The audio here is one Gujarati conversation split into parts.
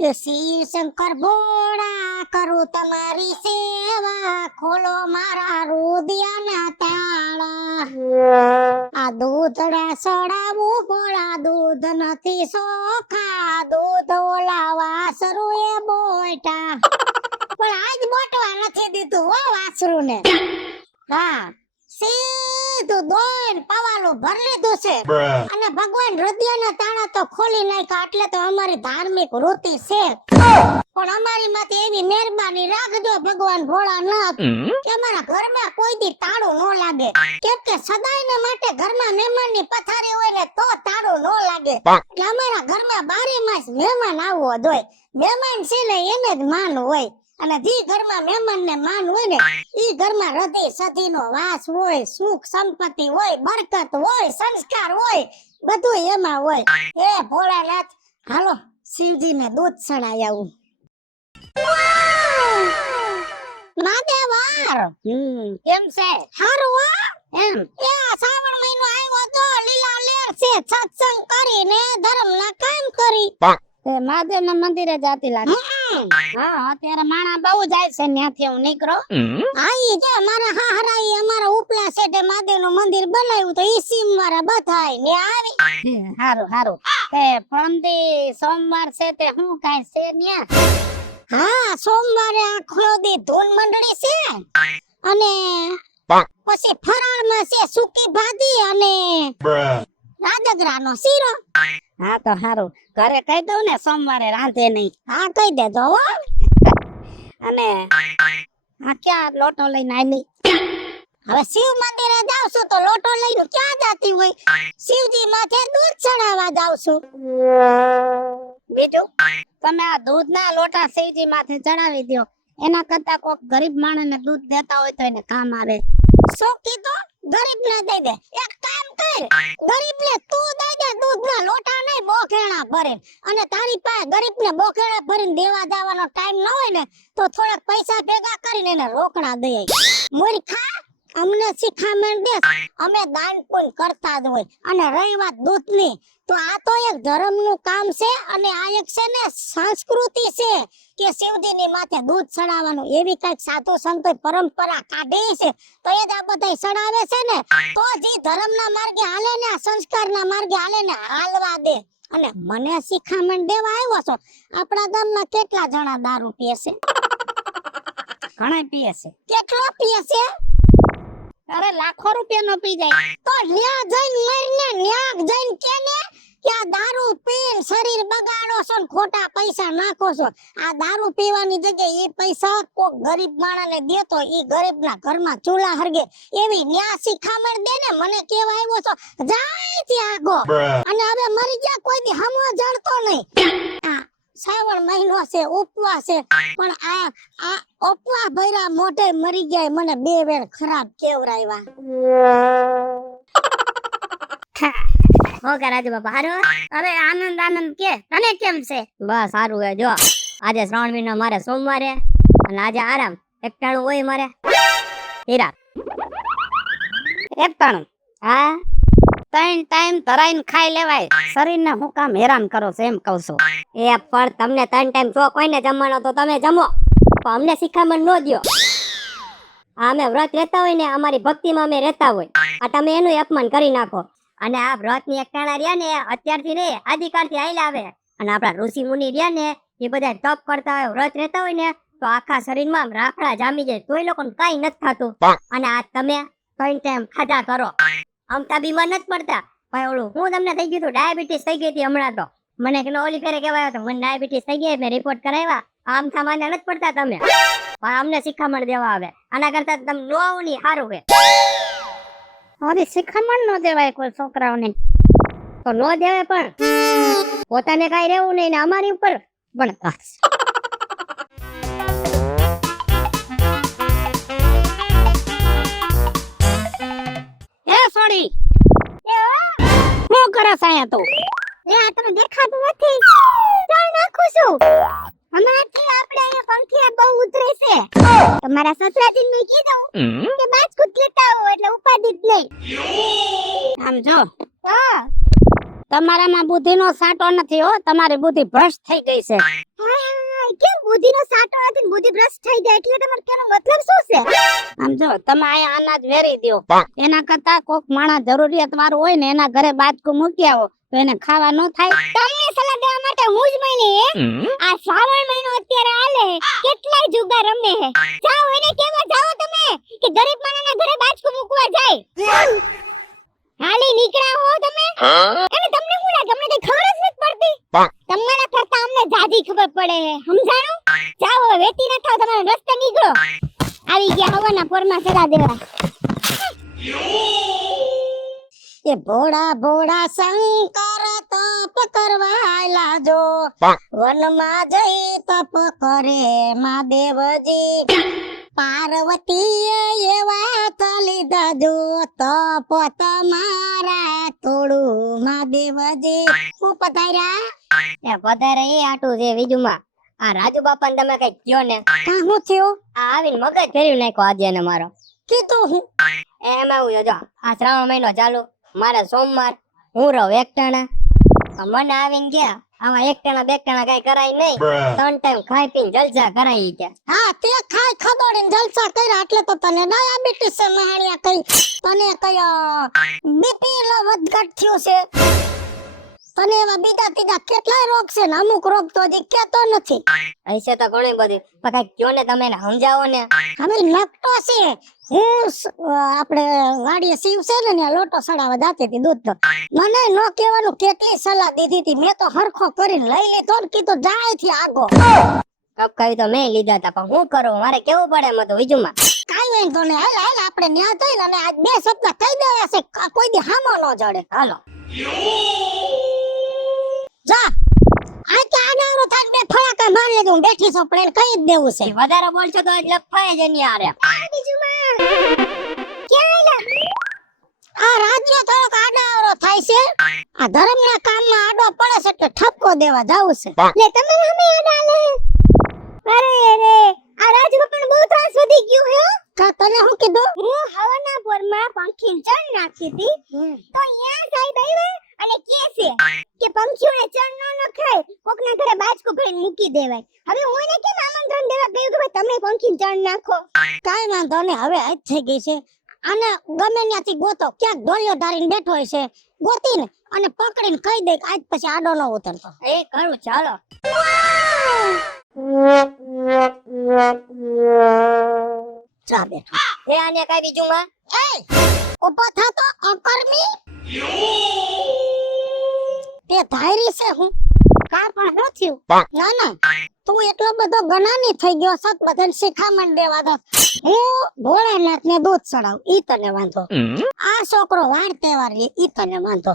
એ શિવ શંકર ભોળા કરું તમારી સેવા, ખોલો મારા રુદિયાના તાળા. આ દૂધડા સડાવું ભોળા, દૂધ નથી સોખા, દૂધ ઓલા વાસરું એ બોટા. પણ આજ બોટવા નથી દીધું હો વાસરું ને. હા, સીધું દોઈને પવાલું ભર લીધું છે અને ભગવાન હૃદયના તાળા તો ખોલી નાખ્યા. એટલે તો અમારી ધાર્મિક વૃત્તિ છે. પણ અમારી માંથી એવી મહેરબાની રાખજો ભગવાન ભોળાનાથ કે અમારા ઘરમાં કોઈ દી તાળું ન લાગે. કેમ કે સદાયને માટે ઘરમાં મહેમાનની પથારી હોય ને તો તાળું ન લાગે. એટલે અમારા ઘરમાં 12 માસ મહેમાન આવવો જોઈએ. મહેમાન છે ને એને જ માન હોય. અને જે ઘરમાં મહેમાન ને માન હોય ને ઈ ઘરમાં હૃદય સતીનો વાસ હોય, સુખ સંપત્તિ હોય, બરકત હોય, સંસ્કાર હોય, બધું એમાં હોય. હે ભોળાનાથ, હાલો શિવજીને દૂધ ચડાઈ આવું. માદેવાર કેમ છે? હારું હો. એમ એ શ્રાવણ મહિનો આવ્યો તો લીલા લેર છે. સત્સંગ કરીને ધર્મના કામ કરી તે મહાદેવના મંદિરે જાતી લાગે. હા, અત્યારે માણા બહુ જાય છે ત્યાંથી હું નીકળો. આઈ જે મારા હાહરાઈ અમારા ઉપલા સેટે મહાદેવનું મંદિર બનાવ્યું તો ઈ સીમ વાળા બધાય ને આવી. હારું હારું. તે પરમદી સોમવાર છે તે હું કાઈ છે ન્યા? હા, સોમવારે આખો દી ધૂન મંડળી છે અને પછી ફરાળમાં છે સૂકી ભાજી અને રાજગરાનો શીરો. હા તો હારું, ઘરે કહી દઉં ને સોમવારે રાંધે નહીં. હા કહી દેજો હો. અને આ ક્યાં લોટો લઈને આવી? હવે શિવ મંદિરે જાવ છું તો લોટો લઈને ક્યાં જાતી હોય? શિવજી માથે દૂધ ચડાવવા જાવ છું. બીજું તમે આ દૂધના લોટા શિવજી માથે ચડાવી દો. એના કરતા કોક ગરીબ માણસને દૂધ દેતા હોય તો એને કામ આવે. શું કીધું? ગરીબને દઈ દે. એક કામ કર, ગરીબને તું દઈ દે દૂધના લોટા નહીં બોખેણા ભરીને. અને તારી પાસે ગરીબને બોખેણા ભરીને દેવા જવાનો ટાઈમ ન હોય ને તો થોડાક પૈસા ભેગા કરીને એને રોકડા દઈ. મૂર્ખા, અમને શિખામણ દે. અમે દાન પુણ્ય કરતા જ હોય. અને રહી વાત દૂધની તો આ તો એક ધર્મનું કામ છે અને આ એક છે ને સંસ્કૃતિ છે કે શિવજીની માથે દૂધ ચડાવવાનું. એવી કઈક સાધુ સંતો પરંપરા કાઢી છે તો એ જ આ બધા ચડાવે છે ને તો જે ધર્મના માર્ગે હાલે ને સંસ્કારના માર્ગે હાલે ને હાલવા દે. અને મને શિખામણ દેવા આવ્યો છો. આપણા ગામમાં કેટલા જણા દારૂ પીએ છે? ઘણા પીએ છે. કેટલો પીએ છે? અરે લાખો રૂપિયાનો પી જાય. તો ન્યા જઈને મરને ન્યા જઈને કેને કે આ દારૂ પીને શરીર બગાડો છો ને ખોટા પૈસા નાખો છો. આ દારૂ પીવાની જગ્યાએ એ પૈસા કોક ગરીબ માણસને દેતો ઈ ગરીબના ઘરમાં ચૂલા હરગે એવી ન્યા શિખામણ દે ને. મને કેવા આવ્યો છો જાય ત્યાં આગો. અને હવે મરી જા કોઈ દી હમો જડતો નહીં. આ શ્રાવણ મહિનો છે, ઉપવાસ છે, પણ આ ઉપવા ભર્યા મોઢે મરી ગયા. મને 2 વેળ ખરાબ કેવરાવ્યા. હો કે રાજુ બાપા હારો? અરે આનંદ આનંદ કે તને કેમ છે? બસ સારું હે. જો આજે શ્રાવણ મહિનો મારે સોમવારે અને આજે આરામ. એકટાણું હોય મારે હીરા. એકટાણું? હા, 3 ટાઈમ ધરાઈને ખાઈ લેવાય. શરીરને હું કામ હેરાન કરો છો એમ કહું છું. એ પણ તમને 3 ટાઈમ શોખ હોય ને જમવાનો તો તમે જમો, પણ અમને શિખામણ ન દ્યો. અમે વ્રત રહેતા હોય ને અમારી ભક્તિમાં અમે રહેતા હોય, આ તમે એનું અપમાન કરી નાખો. અને આ વ્રતની એકટાણા રહ્યા ને અત્યારથી ને આદિકાળથી આયલા આવે. અને આપણા ઋષિ મુનિ રહ્યા ને એ બધા તપ કરતા હોય, વ્રત રહેતા હોય ને તો આખા શરીરમાં આમ રાફડા જામી જાય તોય લોકોને કાઈ નથી થતું. અને આ તમે 3 ટાઈમ ખાધા કરો, આમતા બીમાર નથી પડતા. ભાઈ ઓલું હું તમને થઈ ગયું હતું ડાયાબિટીસ થઈ ગઈ હતી હમણાં. તો મને કે ઓલી ફેરે કહેવાય તો મને ડાયાબિટીસ થઈ ગઈ, મેં રિપોર્ટ કરાવ્યા. આમ થા માંદા નથી પડતા તમે, પણ અમને શિખામણ દેવા આવે. આના કરતા તમે નો આવું નહીં સારું છે. અરે શિખામણ નો દેવાય કોઈ છોકરાઓને તો નો દેવાય, પણ પોતાને કઈ રહેવું નહીં ને અમારી ઉપર પણ. એ સોડી હું કરે સાયા તો? એ આ તને દેખાતું નથી? ચાલ નાખું છું. હમણાંથી આપણે અહીંયા પંખીયા બહુ ઉતરે છે. તમારા સસરાજીને મેં કીધું કે બાજકુટ લેતા આવો એટલે ઉપાધિ જ નહીં. આમ જો તમારામાં બુદ્ધિનો સાટો નથી હો, તમારી બુદ્ધિ ભ્રષ્ટ થઈ ગઈ છે. હા કેમ બુદ્ધિનો સાટો નથી ને બુદ્ધિ ભ્રષ્ટ થઈ જાય એટલે તમારો કેનો મતલબ શું છે? આમ જો તમે આયા અનાજ વેરી દ્યો એના કરતા કોક માણસ જરૂરિયાત વાળું હોય ને એના ઘરે બાજકું મૂકી આવો તો એને ખાવા ન થાય. તમને સલાહ દેવા માટે હું જ મળી આ શ્રાવણ મહિનો અત્યારે આલે કેટલાય જુગાર રમે હે. જાઓ એને કેવા જાઓ તમે કે ગરીબ માણસના ઘરે બાજકું મૂકવા જાય. હાલી નીકળ્યા હો તમે અને તમને શું લાગે અમને કઈ ખબર જ નથી પડતી? તમારા કરતા અમને જાજી ખબર પડે હે સમજાણું? જાઓ હવે વેતી ન થાવ તમારો રસ્તે નીકળો. આવી ગયા હવાના પોરમાં સડા દેવા. એ ભોળા ભોળા શંકર તપ કરવા લાજો વનમાં જઈ તપ કરે મહાદેવજી પાર્વતીએ એવા તલી દાજો તપ તમારા થોડું મહાદેવજી હું પધાર્યા એ પધારે એ આટું છે બીજુમાં આ રાજુ બાપા તમે કઈ કયો ને કા હું થયો આ આવીને મગજ ફેરવી નાખ્યો આજે ને મારો કીધું હું એમાં હું જો આ શ્રાવણ મહિનો ચાલુ મારે સોમવાર હું રહું એકટાણા મને આવીને ગયા આમાં એકટાણા બેકટાણા કઈ કરાય નહીં 3 ટાઈમ ખાઈ પીને જલસા કરાઈ કે હા તે ખાઈ ખબડીને જલસા કર્યા એટલે તો તને ડાયાબિટીસ છે મહાણિયા કઈ તને કઈ બીપી લો વધઘટ થયું છે તને એવા બીજા ત્રીજા કેટલાય રોગ છે ને અમુક રોગ તો હજી કેતો નથી ऐसे તો ઘણી બધી પણ કઈ કયો ને તમે સમજાવો ને હવે લખતો છે હું આપણે વાડીએ સીવ છે ને ત્યાં લોટો સડાવવા જાતી હતી દૂધ તો મને નો કહેવાનું કેટલી સલાહ દીધી હતી મેં તો હરખો કરીને લઈ લીધો ને કીધું જાય થી આગો કઈ તો મેં લીધા હતા પણ હું કરું મારે કેવું પડે એમાં તો બીજુમાં કાઈ નહીં તો ને હાલ હાલ આપણે ન્યા જઈને અને આજ 2 શબ્દ કહી દેવા છે કોઈ દી હામો ન જડે હાલો જા આ કે આનારો થાન બે ફળાકા માર લેજો હું બેઠી છું પણ એને કહી જ દેવું છે વધારે બોલશો તો એટલે ફાય જ નહીં આરે બીજુમાં ક્યાં આયલા? આ રાજ્ય થોડોક આડાવરો થાય છે આ ધર્મના કામમાં આડો પડે છે એટલે ઠપકો દેવા જાવું છે લે તમે હમે આડાલે. અરે રે આ રાજબાપણ બહુ ત્રાસ વધી ગયો હે હો. કા તને હું કીધું હું હવાના પોરમાં પંખીને ચણ નાખી હતી તો અહીંયા સાહેબ આવ્યા અને કહે છે કે પંખીઓને ચણ ન નખાય કોકના ઘરે બાજકું ભરીને મૂકી દેવાય. હવે હું એને કેમ આમંત્રણ દેવા ગયું કે ભાઈ તમે પંખીને ચણ નાખો? કાઈ વાંધો નહીં હવે આજ થઈ ગઈ છે આને ગમે ત્યાંથી ગોતો ક્યાંક ઢોલિયો ધારીને બેઠો હોય છે ગોતીને અને પકડીને કહી દે કે આજ પછી આડો ન ઉતરતો એ કરું ચાલો ચા બેઠો એ આને કઈ બીજું માં એ ઉભો થા તો અકર્મી તે ધાયરી છે હું કા પણ ન થયું ના ના તું એટલો બધો ગનાની થઈ ગયો સત બધાને શિખામણ દેવા દો હું ભોળાનાથ ને દૂધ ચડાવ ઈ તને વાંધો આ છોકરો વાર તહેવાર લે ઈ તને વાંધો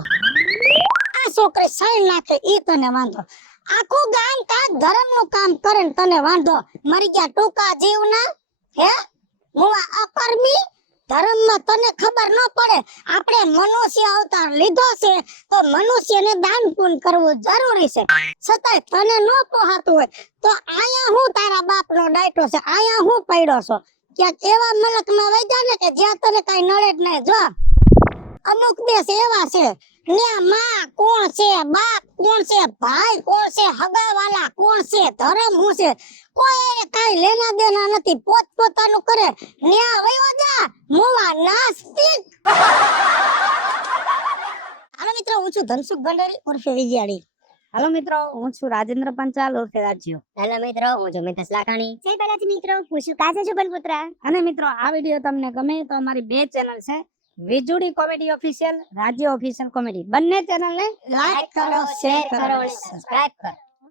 આ છોકરી સળ નાખે ઈ તને વાંધો આખું ગામ કાજ ધર્મ નું કામ કરે ને તને વાંધો મરી ગયા ટૂંકા જીવના હે હું આ અકર્મી ધર્મમાં તને ખબર ન પડે આપણે મનુષ્ય અવતાર લીધો છે તો મનુષ્યને દાન પુણ્ય કરવું જરૂરી છે છતાંય તને ન પોહાતું હોય તો આયા હું તારા બાપનો ડાયટો છે આયા હું પડ્યો છો ક્યાંક એવા મલકમાં વઈ જા ને કે જ્યાં તને કઈ નડે જ નહીં જો અમુક દેશ એવા છે ન્યા માં કોણ છે બાપ કોણ છે ભાઈ કોણ છે હગાવાલા કોણ છે ધર્મ હું છે કોઈ કઈ લેના દેના નથી પોત પોતાનું કરે ન્યા વયો જા મુવા નાસ્તિક હાલો મિત્રો હું છું ધનસુખ ભંડારી ઉર્ફે વિજયાડી હાલો મિત્રો હું છું રાજેન્દ્ર પંચાલ ઉર્ફે રાજ્યો હેલો મિત્રો હું છું મિતેશ લાખાણી જય બાલાજી મિત્રો હું છું કાજલ જુબલપુત્રા. અને મિત્રો આ વિડિયો તમને ગમે તો અમારી 2 ચેનલ છે વિજુડી કોમેડી ઓફિશિયલ રાજ્ય ઓફિશિયલ કોમેડી બંને ચેનલ ને લાઈક કરો શેર કરો સબસ્ક્રાઇબ કરો